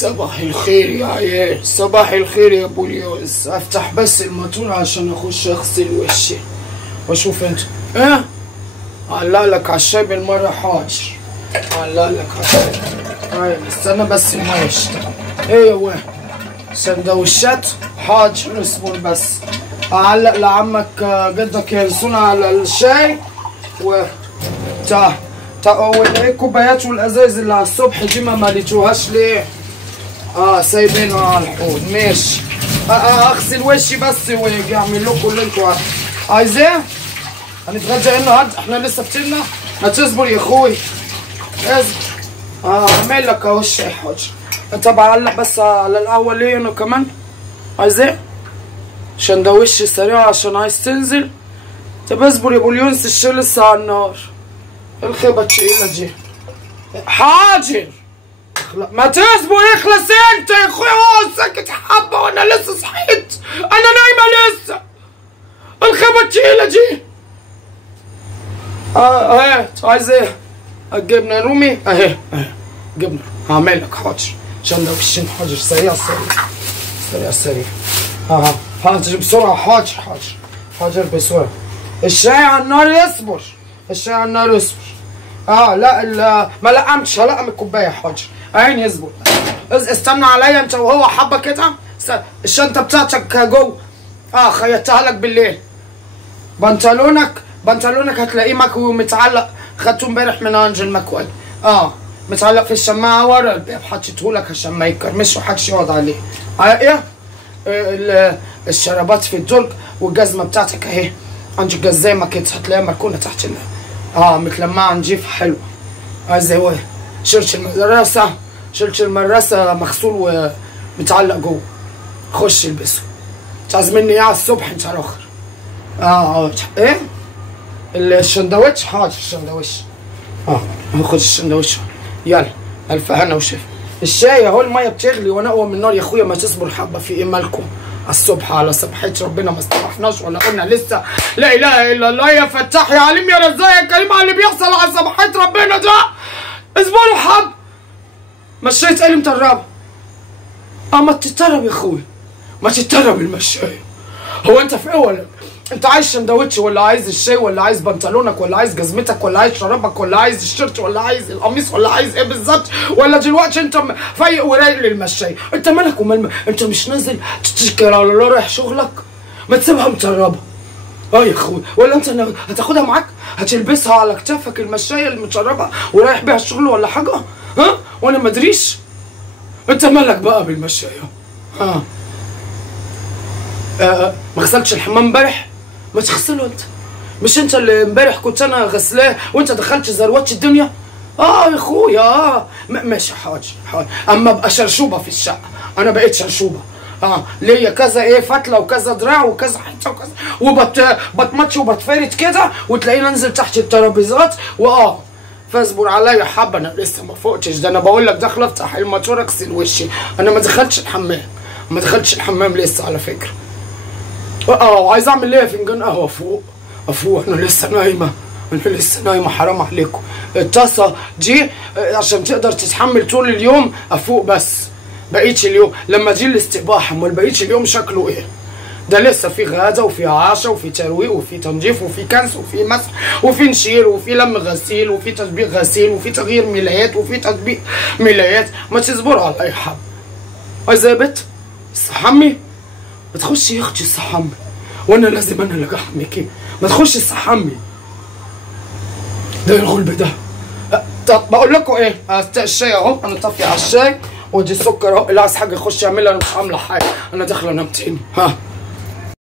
صباح الخير يا عيال، صباح الخير يا ابو اليوز. افتح بس الموتور عشان اخش اغسل وشي واشوف انت ايه. علق لك على الشاي بالمره. حاضر، علق لك على الشاي. طيب استنى بس الميه يشتغل. ايه يا واد سندوتشات؟ حاضر اصبر بس. اعلق لعمك جدك يلسونا على الشاي و والايه كوبايات والازايز اللي على الصبح دي ما ماليتوهاش ليه؟ سايبينها على الحوض. ماشي. اغسل وشي بس واجي اعمل لكم اللي انتوا عايزاه. هنتغدى النهارده، احنا لسه فطرنا. ما تصبر يا اخوي، اصبر. اعمل لك اهو الشاي. حاضر. طب اعلق بس على القهوه ليه انا كمان؟ عايزاه سندوتش سريع عشان عايز تنزل. طب اصبر يا ابو اليونس، الشاي لسه على النار. الخيبة التقيلة دي. حاضر. ما تصبر، اخلص انت يا اخويا. اقعد ساكت حبة وانا لسه صحيت. انا نايمة لسه. الخيبة التقيلة دي. هات. عايز ايه؟ الجبنة الرومي اهي جبنة. هعمل لك. حاضر. سندوتشين. حاضر. سريع سريع. حاضر بسرعة. حاضر بسرعة. الشاي على النار يصبر. الشاي على النار يصبر. لا ما لقمتش. هلقم الكوبايه. حاضر. عيني يصبر. استنى عليا انت وهو حبه كده. الشنطه بتاعتك جوه. خيطتها لك بالليل. بنطلونك هتلاقيه مكوي ومتعلق. خدته امبارح من انجل مكوي. متعلق في الشماعه ورا الباب. حطيتهولك عشان ما يكرمش ومحدش يقعد عليه. ايه الشرابات في الدرج والجزمه بتاعتك اهي عند الجزامه كده. هتلاقيها مركونه تحت متلمعه نجيفه حلوه. عايز ايه؟ شرش المدرسه مغسول ومتعلق جوه. خش البسه. انت عايز مني ايه على الصبح انت الاخر؟ ايه؟ السندوتش. حاضر. السندوتش. خد السندوتش. يلا الف هنا وشفا. الشاي اهو. الميه بتغلي وانا اقوى من النار يا اخويا. ما تصبر حبه. في ايه مالكم؟ الصبح على صبحية ربنا ما استرحناش ولا قلنا لسه لا اله الا الله يا فتاح يا عليم يا رزاق يا كريم على اللي بيحصل على صبحية ربنا ده. اصبروا حب. مشيت قالي مطربه. ما تتطرب يا اخويا، ما تتطرب المشاية. هو انت في ايه؟ ولا انت عايز سندوتش ولا عايز الشاي ولا عايز بنطلونك ولا عايز جزمتك ولا عايز شرابك ولا عايز الشيرت ولا عايز القميص ولا عايز ايه بالظبط؟ ولا دلوقتي انت فايق ورايق للمشاية؟ انت مالك ومال انت مش نازل تتشكر على الله رايح شغلك؟ ما تسيبها مطربه. يا اخويا، ولا انت هتاخدها معاك؟ هتلبسها على كتافك المشاية المتشربه ورايح بيها الشغل ولا حاجه؟ وانا ما ادريش؟ انت مالك بقى بالمشاية؟ ما غسلتش الحمام امبارح؟ ما تغسله انت. مش انت اللي امبارح كنت انا غسلاه وانت دخلت زروتش الدنيا؟ يا اخويا. ماشي. حاضر. اما ابقى شرشوبه في الشقه. انا بقيت شرشوبه. ليا كذا فتله وكذا دراع وكذا حته وكذا وبتمطش وبتفرد كده وتلاقيني انزل تحت الترابيزات فاصبر عليا حبه. انا لسه ما فوقتش. ده انا بقول لك داخل افتح الموتور اغسل وشي. انا ما دخلتش الحمام لسه على فكره. وعايز اعمل ليه فنجان قهوه فوق. انا لسه نايمه. حرام عليكم. الطاسه دي عشان تقدر تتحمل طول اليوم افوق بس. بقيتش اليوم لما دي الاستباحه. امال بقيتش اليوم شكله ايه؟ ده لسه في غدا وفي عشاء وفي ترويق وفي تنظيف وفي كنس وفي مسح وفي نشير وفي لم غسيل وفي تطبيق غسيل وفي تغيير ملايات وفي تطبيق ملايات. ما تصبروا على اي حب. عايزه يا بت استحمي؟ ما تخشي يا اختي استحمي. وانا لازم انا اللي احميكي؟ ما تخشي استحمي. ده الغلب ده. طب بقول لكم ايه؟ الشاي اهو. انا طافيه على الشاي ودي السكر اهو. اللي عايز حاجه يخش يعملها. انا مش عامله حاجه. انا داخله انام تاني.